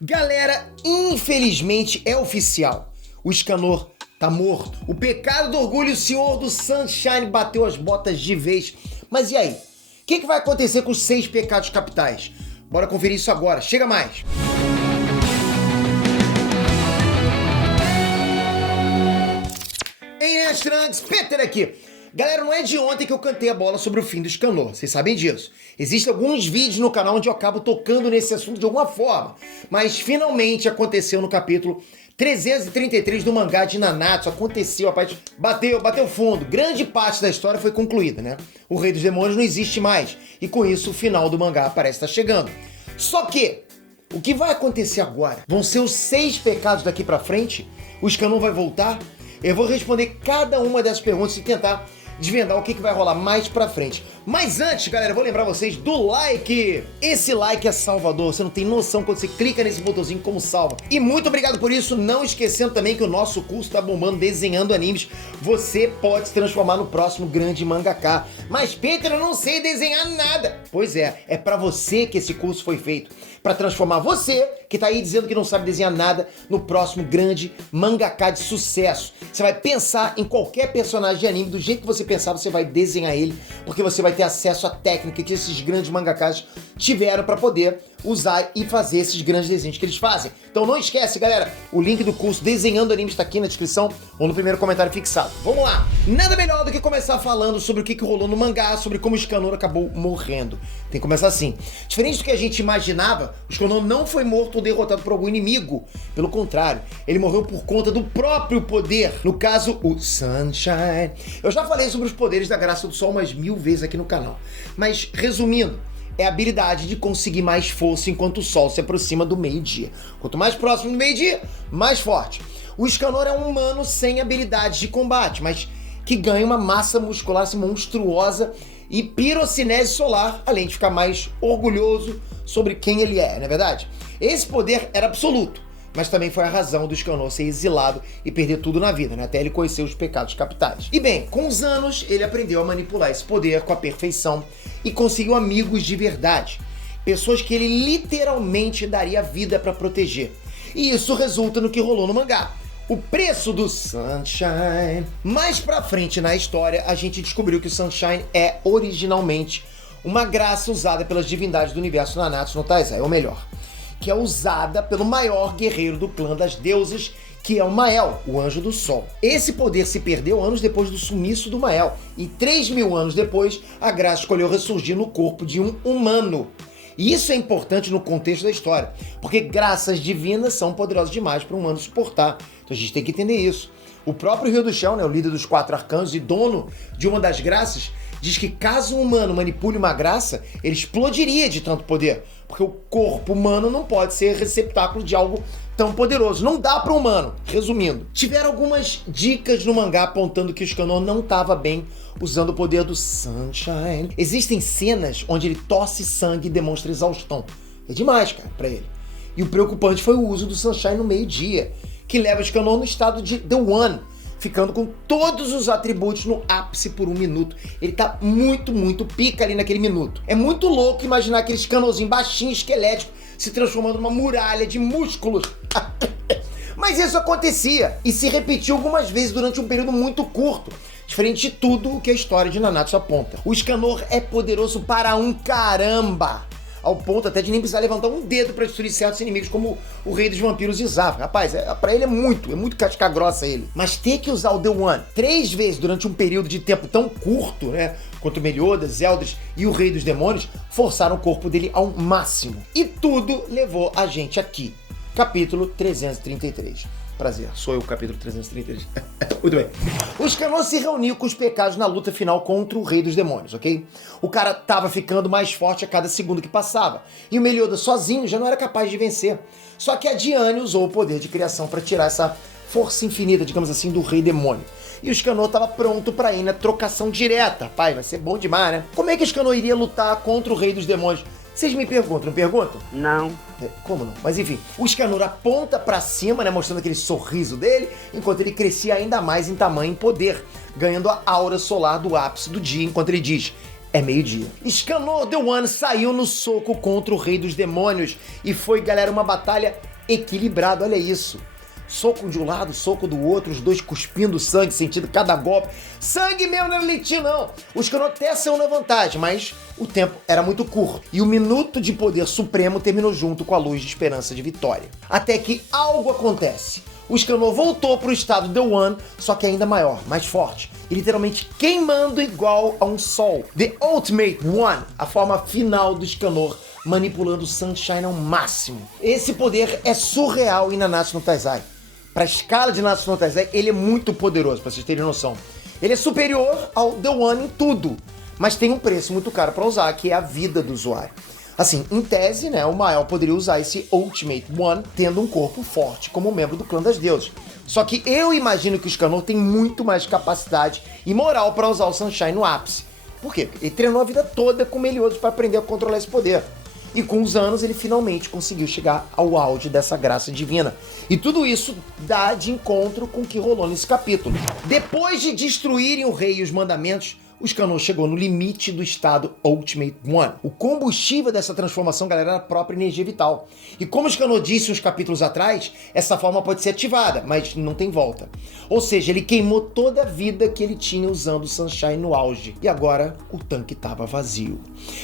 Galera, infelizmente é oficial. O Escanor tá morto. O pecado do orgulho, o senhor do Sunshine bateu as botas de vez. Mas e aí? O que vai acontecer com os 6 pecados capitais? Bora conferir isso agora. Chega mais! Ei, Trunks, Peter aqui. Galera, não é de ontem que eu cantei a bola sobre o fim do Escanor, vocês sabem disso. Existem alguns vídeos no canal onde eu acabo tocando nesse assunto de alguma forma, mas finalmente aconteceu no capítulo 333 do mangá de Nanatsu. Aconteceu, rapaz, bateu fundo. Grande parte da história foi concluída, né? O Rei dos Demônios não existe mais, e com isso o final do mangá parece estar chegando. Só que, o que vai acontecer agora? Vão ser os 6 pecados daqui pra frente? O Escanor vai voltar? Eu vou responder cada uma dessas perguntas e tentar desvendar o que vai rolar mais pra frente. Mas antes, galera, eu vou lembrar vocês do like. Esse like é salvador, você não tem noção quando você clica nesse botãozinho como salva. E muito obrigado por isso, não esquecendo também que o nosso curso tá bombando desenhando animes. Você pode se transformar no próximo grande mangaka. Mas Peter, eu não sei desenhar nada. Pois é pra você que esse curso foi feito. Pra transformar você, que tá aí dizendo que não sabe desenhar nada, no próximo grande mangaka de sucesso. Você vai pensar em qualquer personagem de anime, do jeito que você pensar, você vai desenhar ele, porque você vai ter acesso à técnica que esses grandes mangakas tiveram para poder usar e fazer esses grandes desenhos que eles fazem. Então não esquece, galera, o link do curso Desenhando Anime está aqui na descrição ou no primeiro comentário fixado. Vamos lá! Nada melhor do que começar falando sobre o que rolou no mangá, sobre como o Escanor acabou morrendo. Tem que começar assim. Diferente do que a gente imaginava, o Escanor não foi morto ou derrotado por algum inimigo. Pelo contrário, ele morreu por conta do próprio poder. No caso, o Sunshine. Eu já falei sobre os poderes da Graça do Sol umas 1000 vezes aqui no canal. Mas, resumindo, é a habilidade de conseguir mais força enquanto o sol se aproxima do meio-dia. Quanto mais próximo do meio-dia, mais forte. O Escanor é um humano sem habilidades de combate, mas que ganha uma massa muscular assim, monstruosa e pirocinese solar, além de ficar mais orgulhoso sobre quem ele é, não é verdade? Esse poder era absoluto, mas também foi a razão do Escanor ser exilado e perder tudo na vida, né? Até ele conhecer os pecados capitais. E bem, com os anos, ele aprendeu a manipular esse poder com a perfeição e conseguiu amigos de verdade. Pessoas que ele literalmente daria a vida para proteger. E isso resulta no que rolou no mangá. O preço do Sunshine. Mais pra frente na história, a gente descobriu que o Sunshine é originalmente uma graça usada pelas divindades do universo Nanatsu no Taizai, ou melhor, que é usada pelo maior guerreiro do clã das deusas, que é o Mael, o Anjo do Sol. Esse poder se perdeu anos depois do sumiço do Mael, e 3.000 anos depois, a graça escolheu ressurgir no corpo de um humano. E isso é importante no contexto da história, porque graças divinas são poderosas demais para um humano suportar. Então a gente tem que entender isso. O próprio Rio do Chão, né, o líder dos 4 arcanos e dono de uma das graças, diz que caso um humano manipule uma graça, ele explodiria de tanto poder, porque o corpo humano não pode ser receptáculo de algo tão poderoso. Não dá para o humano. Resumindo, tiveram algumas dicas no mangá apontando que o Escanor não estava bem usando o poder do Sunshine. Existem cenas onde ele tosse sangue e demonstra exaustão. É demais, cara, pra ele. E o preocupante foi o uso do Sunshine no meio-dia, que leva o Escanor no estado de The One, ficando com todos os atributos no ápice por 1 minuto. Ele tá muito pica ali naquele minuto. É muito louco imaginar aquele Escanorzinho baixinho, esquelético, se transformando numa muralha de músculos. Mas isso acontecia e se repetiu algumas vezes durante um período muito curto, diferente de tudo o que a história de Nanatsu aponta. O Escanor é poderoso para um caramba, ao ponto até de nem precisar levantar um dedo para destruir certos inimigos, como o Rei dos Vampiros e Zafra. Rapaz, pra ele é muito casca grossa ele. Mas ter que usar o The One 3 vezes durante um período de tempo tão curto, né, quanto Meliodas, Eldris e o Rei dos Demônios, forçaram o corpo dele ao máximo. E tudo levou a gente aqui. Capítulo 333. Prazer, sou eu, o capítulo 333. Muito bem. O Escanor se reuniu com os pecados na luta final contra o Rei dos Demônios, ok? O cara tava ficando mais forte a cada segundo que passava. E o Meliodas sozinho já não era capaz de vencer. Só que a Diane usou o poder de criação para tirar essa força infinita, digamos assim, do Rei Demônio. E o Escanor tava pronto para ir na trocação direta. Pai, vai ser bom demais, né? Como é que o Escanor iria lutar contra o Rei dos Demônios? Vocês me perguntam, não perguntam? Não. Como não? Mas enfim, o Escanor aponta pra cima, né, mostrando aquele sorriso dele, enquanto ele crescia ainda mais em tamanho e poder, ganhando a aura solar do ápice do dia, enquanto ele diz: é meio-dia. Escanor The One saiu no soco contra o Rei dos Demônios e foi, galera, uma batalha equilibrada, olha isso. Soco de um lado, soco do outro, os dois cuspindo sangue, sentindo cada golpe. Sangue mesmo não era leitinho, não. O Escanor até saiu na vantagem, mas o tempo era muito curto. E o minuto de poder supremo terminou junto com a luz de esperança de vitória. Até que algo acontece. O Escanor voltou para o estado The One, só que ainda maior, mais forte. E literalmente queimando igual a um sol. The Ultimate One, a forma final do Escanor, manipulando o Sunshine ao máximo. Esse poder é surreal em Nanatsu no Taizai. Para a escala de Nanatsu no Taizai, ele é muito poderoso, para vocês terem noção. Ele é superior ao The One em tudo, mas tem um preço muito caro para usar, que é a vida do usuário. Assim, em tese, né, o Mael poderia usar esse Ultimate One tendo um corpo forte como membro do clã das deusas. Só que eu imagino que o Escanor tem muito mais capacidade e moral para usar o Sunshine no ápice. Por quê? Ele treinou a vida toda com Meliodas para aprender a controlar esse poder. E com os anos ele finalmente conseguiu chegar ao auge dessa graça divina. E tudo isso dá de encontro com o que rolou nesse capítulo. Depois de destruírem o rei e os mandamentos, o Escanor chegou no limite do estado Ultimate One. O combustível dessa transformação, galera, era a própria energia vital. E como o Escanor disse uns capítulos atrás, essa forma pode ser ativada, mas não tem volta. Ou seja, ele queimou toda a vida que ele tinha usando o Sunshine no auge. E agora o tanque estava vazio.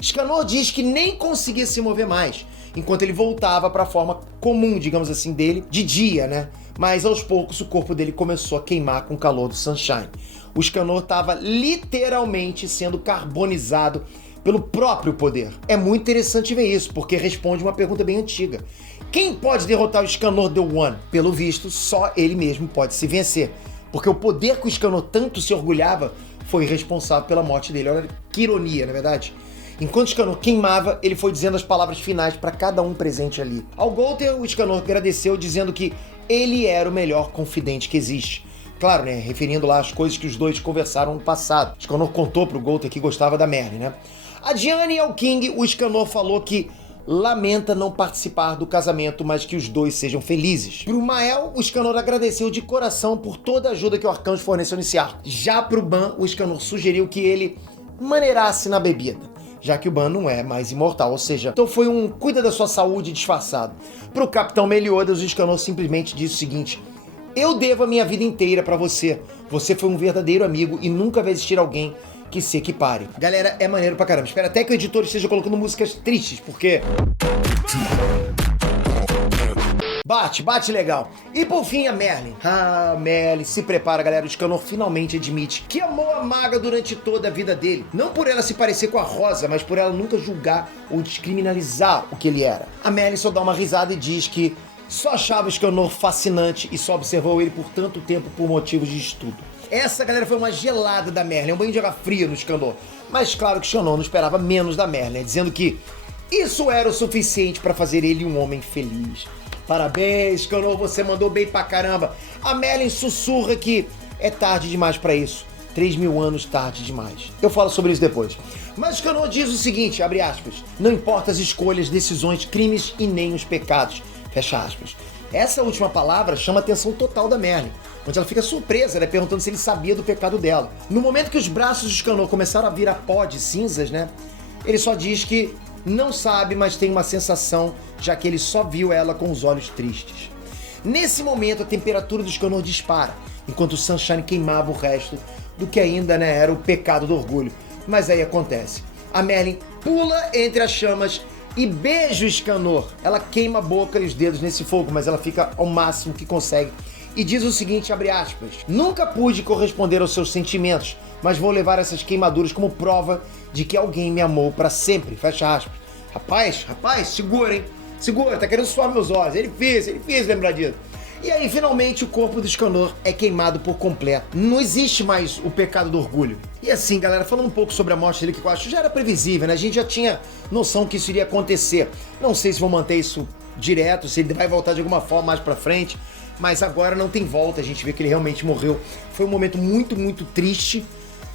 Escanor diz que nem conseguia se mover mais, enquanto ele voltava para a forma comum, digamos assim, dele, de dia, né? Mas aos poucos o corpo dele começou a queimar com o calor do Sunshine. O Escanor estava literalmente sendo carbonizado pelo próprio poder. É muito interessante ver isso, porque responde uma pergunta bem antiga. Quem pode derrotar o Escanor The One? Pelo visto, só ele mesmo pode se vencer. Porque o poder que o Escanor tanto se orgulhava foi responsável pela morte dele. Olha que ironia, não é verdade? Enquanto o Escanor queimava, ele foi dizendo as palavras finais para cada um presente ali. Ao Golter, o Escanor agradeceu dizendo que ele era o melhor confidente que existe. Claro, né? Referindo lá as coisas que os dois conversaram no passado. O Escanor contou pro Golter que gostava da Merlin, né? A Diane e ao King, o Escanor falou que lamenta não participar do casamento, mas que os dois sejam felizes. Pro Mael, o Escanor agradeceu de coração por toda a ajuda que o Arcanjo forneceu nesse arco. Já pro Ban, o Escanor sugeriu que ele maneirasse na bebida, já que o Ban não é mais imortal, ou seja, então foi um cuida da sua saúde disfarçado. Pro Capitão Meliodas, o Escanor simplesmente disse o seguinte: eu devo a minha vida inteira pra você. Você foi um verdadeiro amigo e nunca vai existir alguém que se equipare. Galera, é maneiro pra caramba. Espero até que o editor esteja colocando músicas tristes, porque bate legal. E por fim, a Merlin. Ah, Merlin, se prepara, galera. O Escanor finalmente admite que amou a maga durante toda a vida dele. Não por ela se parecer com a Rosa, mas por ela nunca julgar ou descriminalizar o que ele era. A Merlin só dá uma risada e diz que só achava o Escanor fascinante e só observou ele por tanto tempo por motivos de estudo. Essa, galera, foi uma gelada da Merlin, um banho de água fria no Escanor. Mas claro que o Escanor não esperava menos da Merlin, dizendo que isso era o suficiente para fazer ele um homem feliz. Parabéns, Escanor, você mandou bem pra caramba. A Merlin sussurra que é tarde demais pra isso. 3.000 anos tarde demais. Eu falo sobre isso depois. Mas Escanor diz o seguinte, abre aspas, não importa as escolhas, decisões, crimes e nem os pecados, fecha aspas. Essa última palavra chama a atenção total da Merlin, onde ela fica surpresa, né, perguntando se ele sabia do pecado dela. No momento que os braços de Escanor começaram a virar pó de cinzas, né, ele só diz que não sabe, mas tem uma sensação, já que ele só viu ela com os olhos tristes. Nesse momento, a temperatura do Escanor dispara, enquanto o Sunshine queimava o resto do que ainda, né, era o pecado do orgulho. Mas aí acontece. A Merlin pula entre as chamas e beija o Escanor. Ela queima a boca e os dedos nesse fogo, mas ela fica ao máximo que consegue. E diz o seguinte, abre aspas, nunca pude corresponder aos seus sentimentos, mas vou levar essas queimaduras como prova de que alguém me amou pra sempre, fecha aspas. Rapaz, segura, hein? Segura, tá querendo suar meus olhos. Ele fez lembrar disso. E aí, finalmente, o corpo do Escanor é queimado por completo. Não existe mais o pecado do orgulho. E assim, galera, falando um pouco sobre a morte dele, que eu acho já era previsível, né? A gente já tinha noção que isso iria acontecer. Não sei se vão manter isso direto, se ele vai voltar de alguma forma mais pra frente, mas agora não tem volta, a gente vê que ele realmente morreu. Foi um momento muito, muito triste,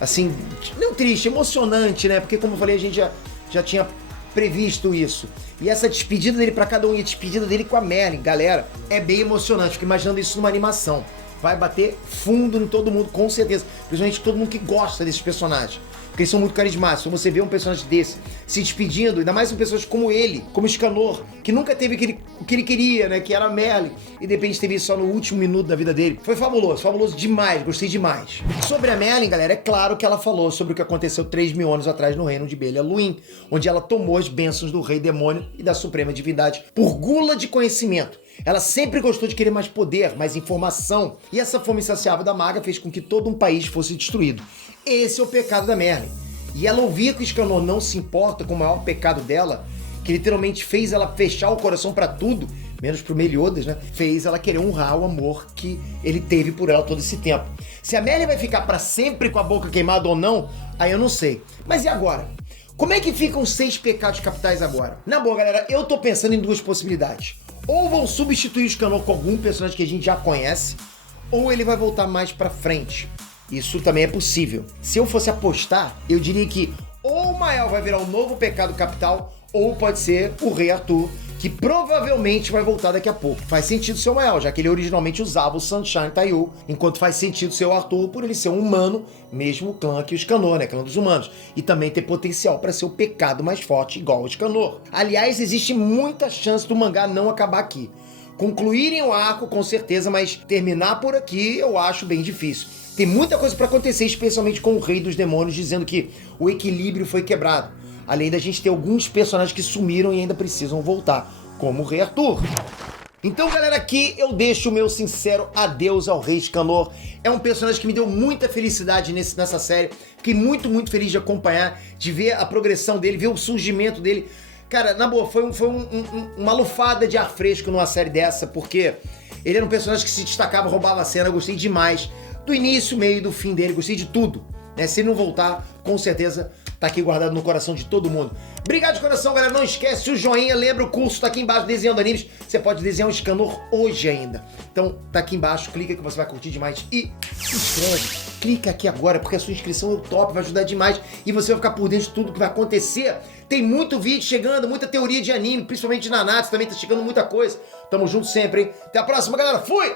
assim, não triste, emocionante, né? Porque, como eu falei, a gente já tinha previsto isso. E essa despedida dele pra cada um e a despedida dele com a Merlin, galera, é bem emocionante. Fico imaginando isso numa animação. Vai bater fundo em todo mundo, com certeza. Principalmente todo mundo que gosta desses personagens. porque eles são muito carismáticos. Então você vê um personagem desse se despedindo, ainda mais um personagem como ele, como Escanor, que nunca teve o que ele queria, né? Que era a Merlin, e de repente teve isso só no último minuto da vida dele. Foi fabuloso demais, gostei demais. Sobre a Merlin, galera, é claro que ela falou sobre o que aconteceu 3.000 anos atrás no reino de Bela-Luin, onde ela tomou as bênçãos do rei demônio e da suprema divindade por gula de conhecimento. Ela sempre gostou de querer mais poder, mais informação, e essa fome insaciável da maga fez com que todo um país fosse destruído. Esse é o pecado da Merlin. E ela ouvia que o Escanor não se importa com o maior pecado dela, que literalmente fez ela fechar o coração pra tudo, menos pro Meliodas, né? Fez ela querer honrar o amor que ele teve por ela todo esse tempo. Se a Merlin vai ficar pra sempre com a boca queimada ou não, aí eu não sei. Mas e agora? Como é que ficam os 6 pecados capitais agora? Na boa, galera, eu tô pensando em 2 possibilidades. Ou vão substituir o Escanor com algum personagem que a gente já conhece, ou ele vai voltar mais pra frente. Isso também é possível. Se eu fosse apostar, eu diria que ou o Mael vai virar o novo pecado capital, ou pode ser o Rei Arthur, que provavelmente vai voltar daqui a pouco. Faz sentido ser o Mael, já que ele originalmente usava o Sunshine Taiyu, enquanto faz sentido ser o Arthur por ele ser um humano, mesmo clã que o Escanor, né? Clã dos humanos. E também ter potencial para ser o pecado mais forte, igual o Escanor. Aliás, existe muita chance do mangá não acabar aqui. Concluírem o arco, com certeza, mas terminar por aqui eu acho bem difícil. Tem muita coisa para acontecer, especialmente com o Rei dos Demônios dizendo que o equilíbrio foi quebrado. Além da gente ter alguns personagens que sumiram e ainda precisam voltar, como o Rei Arthur. Então, galera, aqui eu deixo o meu sincero adeus ao Rei Escanor. É um personagem que me deu muita felicidade nessa série. Fiquei muito, muito feliz de acompanhar, de ver a progressão dele, ver o surgimento dele. Cara, na boa, foi uma lufada de ar fresco numa série dessa, porque ele era um personagem que se destacava, roubava a cena, eu gostei demais. Do início, meio e do fim dele, gostei de tudo. Né? Se ele não voltar, com certeza tá aqui guardado no coração de todo mundo. Obrigado de coração, galera. Não esquece o joinha, lembra o curso, tá aqui embaixo, desenhando animes. Você pode desenhar um Escanor hoje ainda. Então, tá aqui embaixo, clica que você vai curtir demais e se inscreve. Clica aqui agora, porque a sua inscrição é o top, vai ajudar demais e você vai ficar por dentro de tudo que vai acontecer. Tem muito vídeo chegando, muita teoria de anime, principalmente na Natsu, também tá chegando muita coisa. Tamo junto sempre, hein? Até a próxima, galera. Fui!